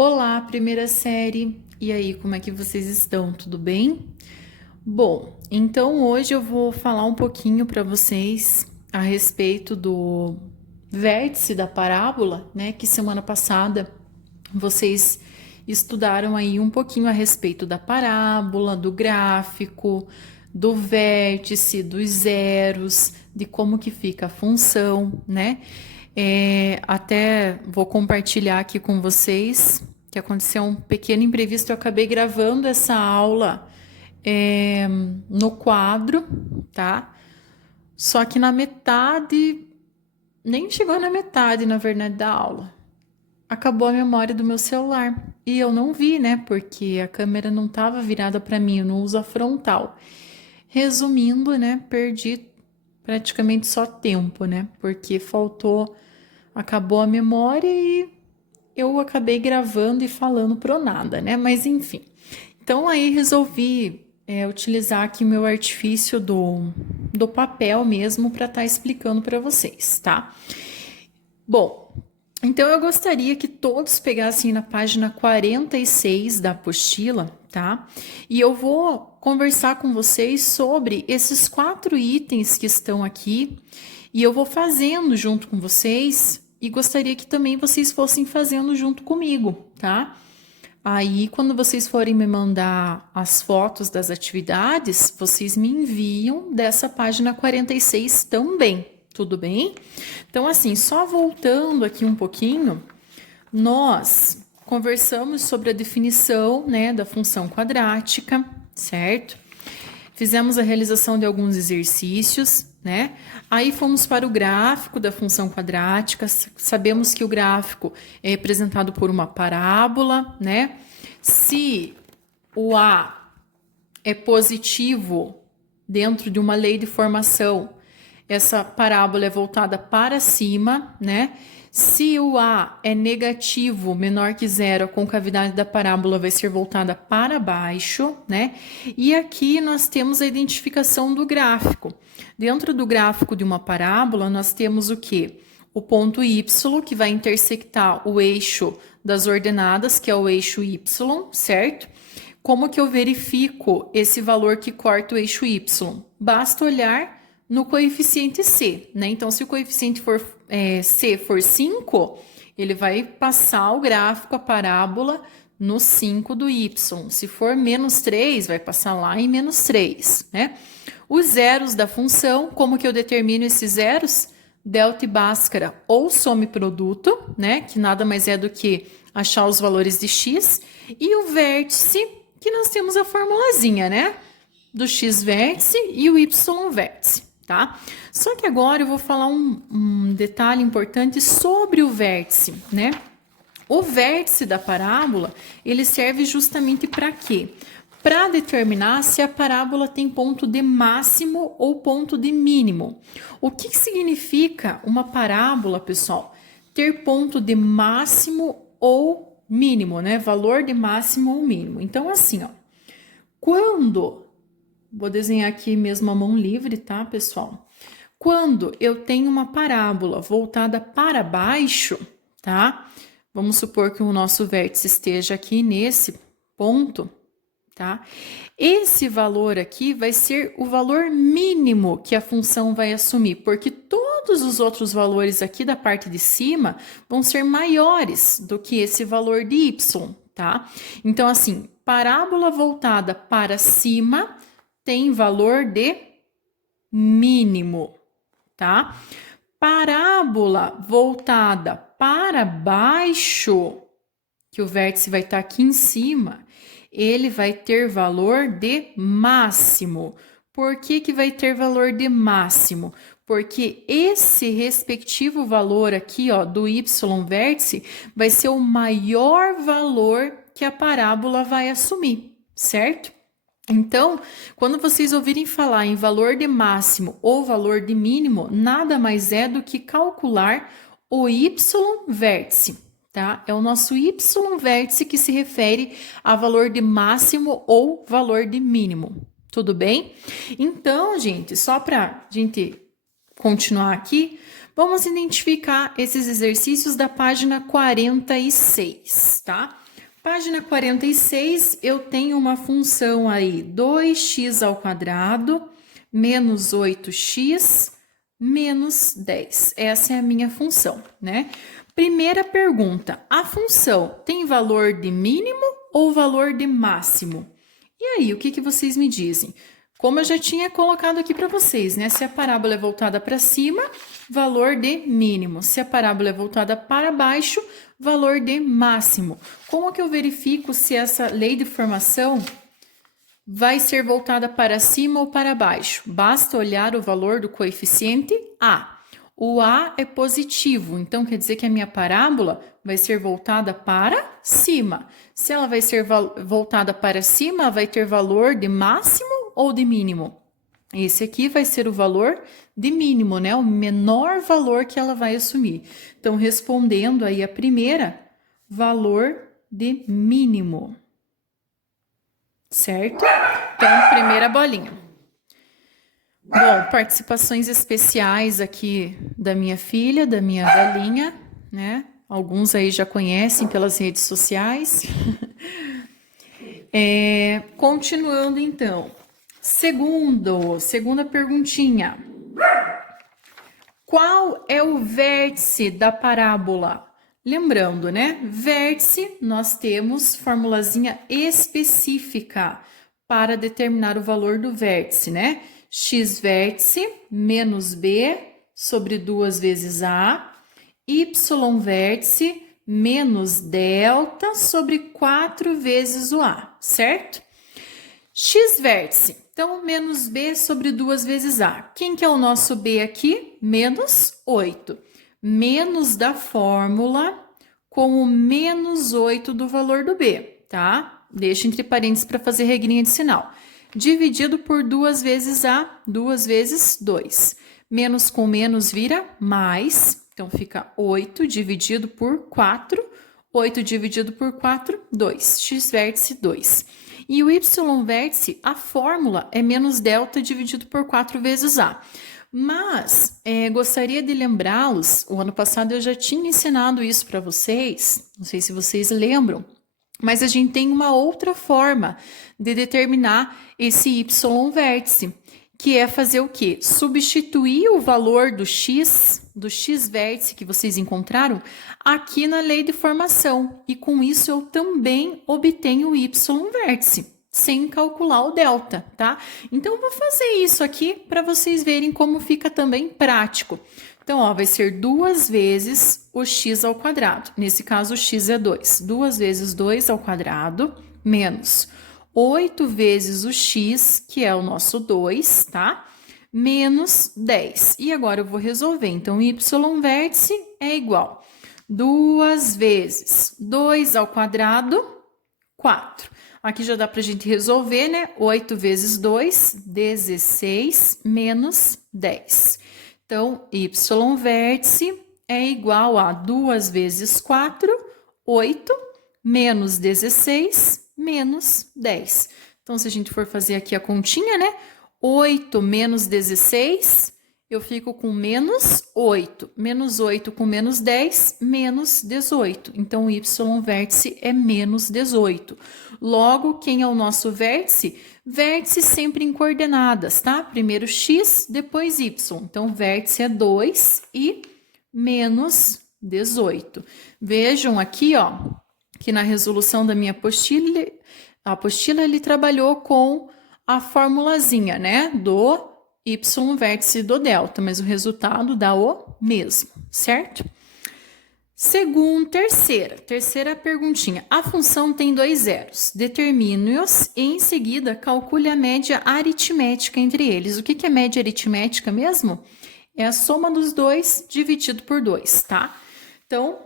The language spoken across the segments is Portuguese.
Olá, primeira série. E aí, como é que vocês estão? Tudo bem? Bom, então hoje eu vou falar um pouquinho para vocês a respeito do vértice da parábola, né? Que semana passada vocês estudaram aí um pouquinho a respeito da parábola, do gráfico, do vértice, dos zeros, de como que fica a função, né? Até vou compartilhar aqui com vocês que aconteceu um pequeno imprevisto. Eu acabei gravando essa aula no quadro, tá? Só que na metade, nem chegou na metade, na verdade, da aula. Acabou a memória do meu celular. E eu não vi, né? Porque a câmera não estava virada para mim, eu não uso a frontal. Resumindo, né? Perdi praticamente só tempo, né? Porque acabou a memória e eu acabei gravando e falando pro nada, né? Mas enfim. Então aí resolvi utilizar aqui meu artifício do papel mesmo para estar explicando para vocês, tá? Bom, então eu gostaria que todos pegassem na página 46 da apostila, tá? E eu vou conversar com vocês sobre esses 4 itens que estão aqui e eu vou fazendo junto com vocês e gostaria que também vocês fossem fazendo junto comigo, tá? Aí, quando vocês forem me mandar as fotos das atividades, vocês me enviam dessa página 46 também, tudo bem? Então, assim, só voltando aqui um pouquinho, nós conversamos sobre a definição, né, da função quadrática, certo? Fizemos a realização de alguns exercícios, né? Aí fomos para o gráfico da função quadrática. Sabemos que o gráfico é representado por uma parábola, né? Se o A é positivo dentro de uma lei de formação, essa parábola é voltada para cima, né? Se o A é negativo, menor que zero, a concavidade da parábola vai ser voltada para baixo, né? E aqui nós temos a identificação do gráfico. Dentro do gráfico de uma parábola, nós temos o quê? O ponto Y, que vai intersectar o eixo das ordenadas, que é o eixo Y, certo? Como que eu verifico esse valor que corta o eixo Y? Basta olhar no coeficiente C, né? Então, se o coeficiente C for 5, ele vai passar o gráfico, a parábola, no 5 do Y. Se for menos 3, vai passar lá em menos 3, né? Os zeros da função, como que eu determino esses zeros? Delta e Bhaskara ou some produto, né? Que nada mais é do que achar os valores de x. E o vértice, que nós temos a formulazinha, né? Do x vértice e o y vértice, tá? Só que agora eu vou falar um detalhe importante sobre o vértice, né? O vértice da parábola, ele serve justamente para quê? Para determinar se a parábola tem ponto de máximo ou ponto de mínimo. O que significa uma parábola, pessoal? Ter ponto de máximo ou mínimo, né? Valor de máximo ou mínimo. Então, assim, ó, vou desenhar aqui mesmo a mão livre, tá, pessoal? Quando eu tenho uma parábola voltada para baixo, tá? Vamos supor que o nosso vértice esteja aqui nesse ponto, tá? Esse valor aqui vai ser o valor mínimo que a função vai assumir, porque todos os outros valores aqui da parte de cima vão ser maiores do que esse valor de y, tá? Então, assim, parábola voltada para cima tem valor de mínimo, tá? Parábola voltada para baixo, que o vértice vai estar aqui em cima, ele vai ter valor de máximo. Por que vai ter valor de máximo? Porque esse respectivo valor aqui, ó, do y vértice, vai ser o maior valor que a parábola vai assumir, certo? Então, quando vocês ouvirem falar em valor de máximo ou valor de mínimo, nada mais é do que calcular o y vértice, tá? É o nosso y vértice que se refere a valor de máximo ou valor de mínimo, tudo bem? Então, gente, só para a gente continuar aqui, vamos identificar esses exercícios da página 46, tá? Página 46, eu tenho uma função aí, 2x ao quadrado menos 8x menos 10. Essa é a minha função, né? Primeira pergunta, a função tem valor de mínimo ou valor de máximo? E aí, o que vocês me dizem? Como eu já tinha colocado aqui para vocês, né? Se a parábola é voltada para cima, valor de mínimo. Se a parábola é voltada para baixo, valor de máximo. Como que eu verifico se essa lei de formação vai ser voltada para cima ou para baixo? Basta olhar o valor do coeficiente A. O A é positivo, então quer dizer que a minha parábola vai ser voltada para cima. Se ela vai ser voltada para cima, vai ter valor de máximo ou de mínimo? Esse aqui vai ser o valor de mínimo, né? O menor valor que ela vai assumir. Então, respondendo aí a primeira, valor de mínimo. Certo? Então, primeira bolinha. Bom, participações especiais aqui da minha filha, da minha velhinha, né? Alguns aí já conhecem pelas redes sociais. Continuando então. Segunda perguntinha. Qual é o vértice da parábola? Lembrando, né? Vértice, nós temos formulazinha específica para determinar o valor do vértice, né? X vértice menos B sobre 2 vezes A, Y vértice menos delta sobre 4 vezes o A, certo? X vértice, então menos B sobre 2 vezes A. Quem que é o nosso B aqui? Menos 8. Menos da fórmula com o menos 8 do valor do B, tá? Deixa entre parênteses para fazer regrinha de sinal. Dividido por 2 vezes A, 2 vezes 2. Menos com menos vira mais, então fica 8 dividido por 4. 8 dividido por 4, 2. X vértice, 2. E o Y vértice, a fórmula é menos delta dividido por 4 vezes A. Mas, gostaria de lembrá-los, o ano passado eu já tinha ensinado isso para vocês, não sei se vocês lembram, mas a gente tem uma outra forma de determinar esse Y vértice, que é fazer o quê? Substituir o valor do X vértice que vocês encontraram aqui na lei de formação. E com isso eu também obtenho o Y vértice, sem calcular o delta, tá? Então eu vou fazer isso aqui para vocês verem como fica também prático. Então, ó, vai ser 2 vezes o x ao quadrado. Nesse caso, o x é 2. 2 vezes 2 ao quadrado, menos 8 vezes o x, que é o nosso 2, tá? Menos 10. E agora eu vou resolver. Então, y vértice é igual 2 vezes 2 ao quadrado, 4. Aqui já dá pra gente resolver, né? 8 vezes 2, 16, menos 10. Então, y vértice é igual a 2 vezes 4, 8, menos 16, menos 10. Então, se a gente for fazer aqui a continha, né? 8 menos 16, eu fico com menos 8. Menos 8 com menos 10, menos 18. Então, o y vértice é menos 18. Logo, quem é o nosso vértice? Vértice sempre em coordenadas, tá? Primeiro x, depois y. Então, vértice é 2 e menos 18. Vejam aqui, ó, que na resolução da minha apostila, ele trabalhou com a formulazinha, né? Do y vértice do delta, mas o resultado dá o mesmo, certo? Terceira perguntinha. A função tem 2 zeros. Determine-os e, em seguida, calcule a média aritmética entre eles. O que é média aritmética mesmo? É a soma dos dois dividido por 2, tá? Então,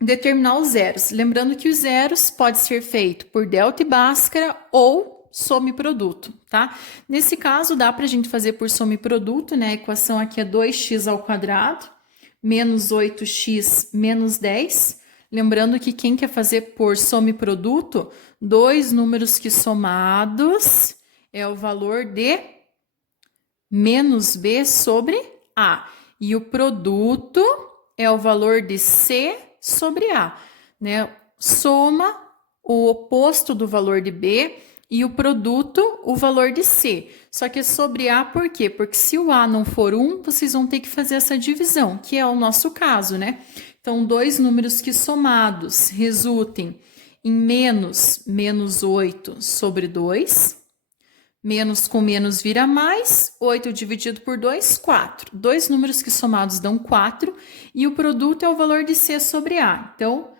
determinar os zeros. Lembrando que os zeros pode ser feito por delta e bhaskara ou soma e produto, tá? Nesse caso, dá pra gente fazer por soma e produto, né? A equação aqui é 2x ao quadrado menos 8x menos 10. Lembrando que quem quer fazer por soma e produto, dois números que somados é o valor de menos b sobre a. E o produto é o valor de c sobre a, né? Soma o oposto do valor de B e o produto, o valor de C. Só que é sobre A por quê? Porque se o A não for 1, vocês vão ter que fazer essa divisão, que é o nosso caso, né? Então, dois números que somados resultem em menos 8 sobre 2. Menos com menos vira mais, 8 dividido por 2, 4. Dois números que somados dão 4 e o produto é o valor de C sobre A. Então,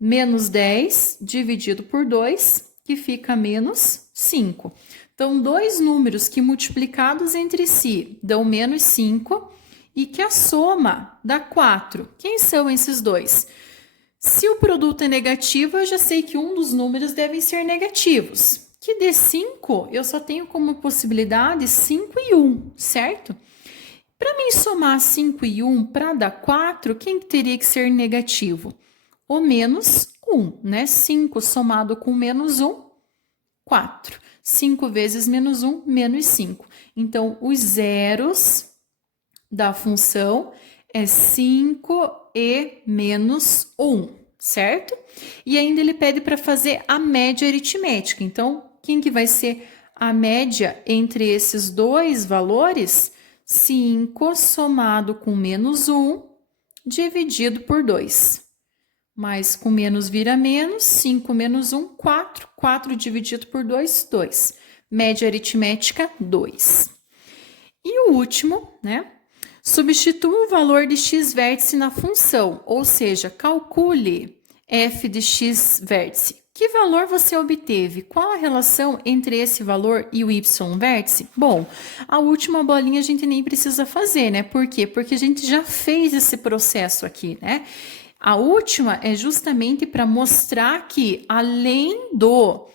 menos 10 dividido por 2, que fica menos 5. Então, dois números que multiplicados entre si dão menos 5 e que a soma dá 4. Quem são esses dois? Se o produto é negativo, eu já sei que um dos números devem ser negativos. Que dê 5, eu só tenho como possibilidade 5 e 1, certo? Para mim somar 5 e 1 para dar 4, quem teria que ser negativo? O menos 1, né? 5 somado com menos 1, 4. 5 vezes menos 1, menos 5. Então, os zeros da função é 5 e menos 1, certo? E ainda ele pede para fazer a média aritmética. Então, quem que vai ser a média entre esses dois valores? 5 somado com menos 1 dividido por 2. Mas com menos vira menos, 5 menos 1, 4. 4 dividido por 2, 2. Média aritmética, 2. E o último, né? Substitua o valor de x vértice na função, ou seja, calcule f de x vértice. Que valor você obteve? Qual a relação entre esse valor e o y vértice? Bom, a última bolinha a gente nem precisa fazer, né? Por quê? Porque a gente já fez esse processo aqui, né? A última é justamente para mostrar que, além do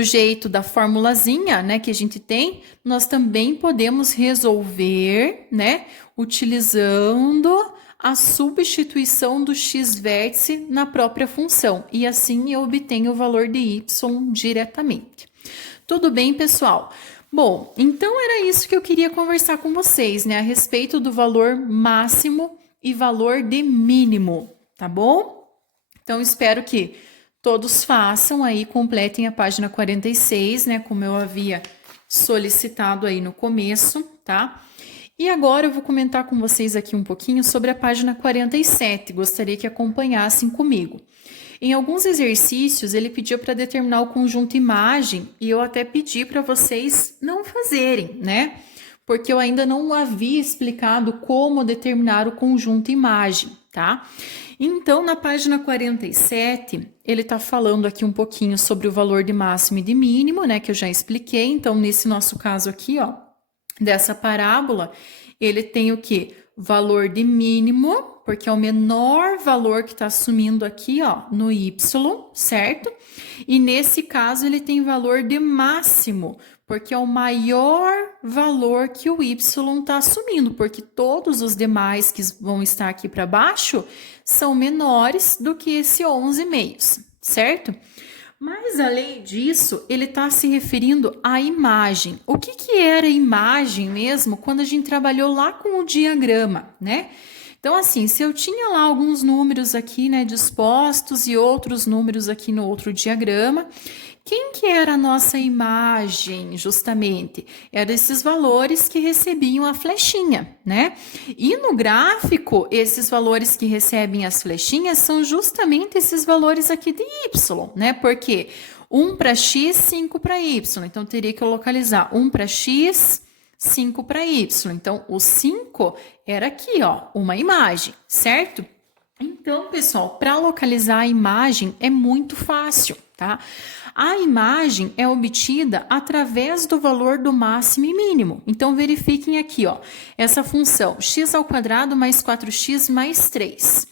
jeito da formulazinha, né, que a gente tem, nós também podemos resolver, né, utilizando a substituição do x vértice na própria função. E assim eu obtenho o valor de y diretamente. Tudo bem, pessoal? Bom, então era isso que eu queria conversar com vocês, né, a respeito do valor máximo e valor de mínimo, tá bom? Então, espero que todos façam aí, completem a página 46, né, como eu havia solicitado aí no começo, tá? E agora eu vou comentar com vocês aqui um pouquinho sobre a página 47, gostaria que acompanhassem comigo. Em alguns exercícios, ele pediu para determinar o conjunto imagem e eu até pedi para vocês não fazerem, né? Porque eu ainda não havia explicado como determinar o conjunto imagem, tá? Então, na página 47, ele está falando aqui um pouquinho sobre o valor de máximo e de mínimo, né? Que eu já expliquei. Então, nesse nosso caso aqui, ó, dessa parábola, ele tem o quê? Valor de mínimo, porque é o menor valor que está assumindo aqui, ó, no y, certo? E nesse caso, ele tem valor de máximo, porque é o maior valor que o y está assumindo, porque todos os demais que vão estar aqui para baixo são menores do que esse 11,5, certo? Mas, além disso, ele está se referindo à imagem. O que era imagem mesmo quando a gente trabalhou lá com o diagrama, né? Então, assim, se eu tinha lá alguns números aqui, né, dispostos e outros números aqui no outro diagrama, quem que era a nossa imagem, justamente? Eram esses valores que recebiam a flechinha, né? E no gráfico, esses valores que recebem as flechinhas são justamente esses valores aqui de y, né? Porque 1 para x, 5 para y. Então, teria que localizar 1 para x, 5 para y. Então, o 5 era aqui, ó, uma imagem, certo? Então, pessoal, para localizar a imagem é muito fácil, tá? A imagem é obtida através do valor do máximo e mínimo. Então, verifiquem aqui, ó, essa função x² mais 4x mais 3.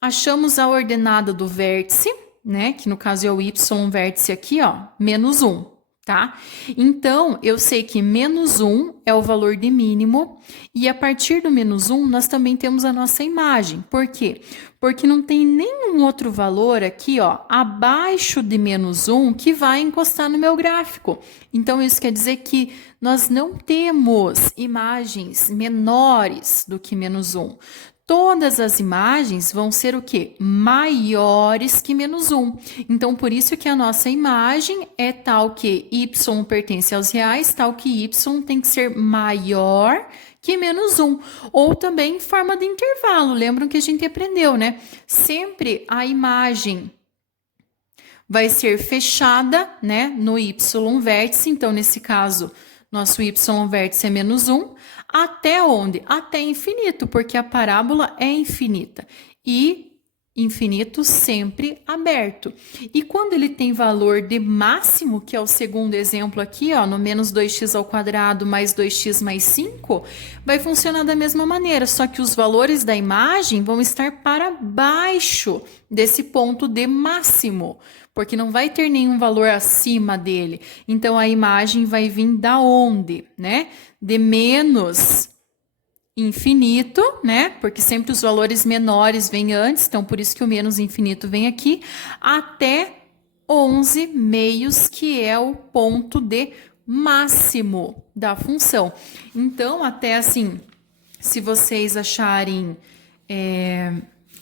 Achamos a ordenada do vértice, né, que no caso é o y vértice aqui, ó, menos 1, tá? Então, eu sei que menos 1 é o valor de mínimo e a partir do menos 1 nós também temos a nossa imagem. Por quê? Porque não tem nenhum outro valor aqui, ó, abaixo de menos 1 que vai encostar no meu gráfico. Então, isso quer dizer que nós não temos imagens menores do que menos 1. todas as imagens vão ser o quê? Maiores que menos 1. Então, por isso que a nossa imagem é tal que y pertence aos reais, tal que y tem que ser maior que menos 1. Ou também em forma de intervalo. Lembram que a gente aprendeu, né? Sempre a imagem vai ser fechada, né, no y vértice. Então, nesse caso, nosso y vértice é menos 1. Até onde? Até infinito, porque a parábola é infinita. E infinito sempre aberto. E quando ele tem valor de máximo, que é o segundo exemplo aqui, ó, no menos 2x ao quadrado mais 2x mais 5, vai funcionar da mesma maneira, só que os valores da imagem vão estar para baixo desse ponto de máximo, porque não vai ter nenhum valor acima dele. Então, a imagem vai vir da onde, né? De menos infinito, né? Porque sempre os valores menores vêm antes, então por isso que o menos infinito vem aqui, até 11 meios, que é o ponto de máximo da função. Então, até assim, se vocês acharem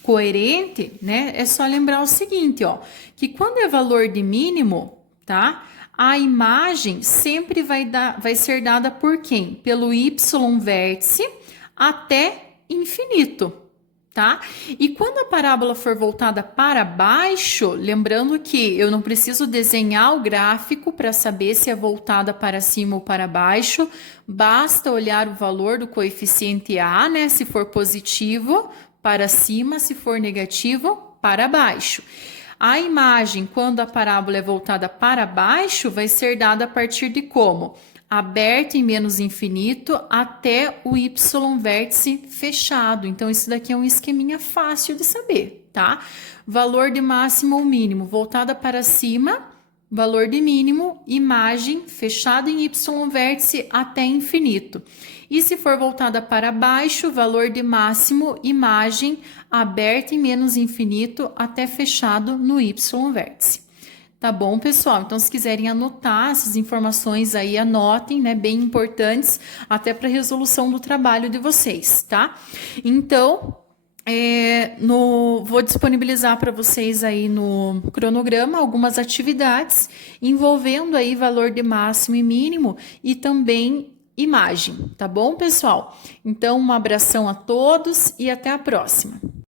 coerente, né? É só lembrar o seguinte, ó, que quando é valor de mínimo, tá? A imagem sempre vai ser dada por quem? Pelo y vértice até infinito, tá? E quando a parábola for voltada para baixo, lembrando que eu não preciso desenhar o gráfico para saber se é voltada para cima ou para baixo, basta olhar o valor do coeficiente A, né? Se for positivo, para cima, se for negativo, para baixo. A imagem, quando a parábola é voltada para baixo, vai ser dada a partir de como? Aberto em menos infinito até o y vértice fechado. Então, isso daqui é um esqueminha fácil de saber, tá? Valor de máximo ou mínimo, voltada para cima, valor de mínimo, imagem fechada em y vértice até infinito. E se for voltada para baixo, valor de máximo, imagem aberta em menos infinito até fechado no y vértice. Tá bom, pessoal? Então, se quiserem anotar essas informações aí, anotem, né? Bem importantes, até para a resolução do trabalho de vocês, tá? Então, vou disponibilizar para vocês aí no cronograma algumas atividades envolvendo aí valor de máximo e mínimo e também imagem, tá bom, pessoal? Então, um abração a todos e até a próxima.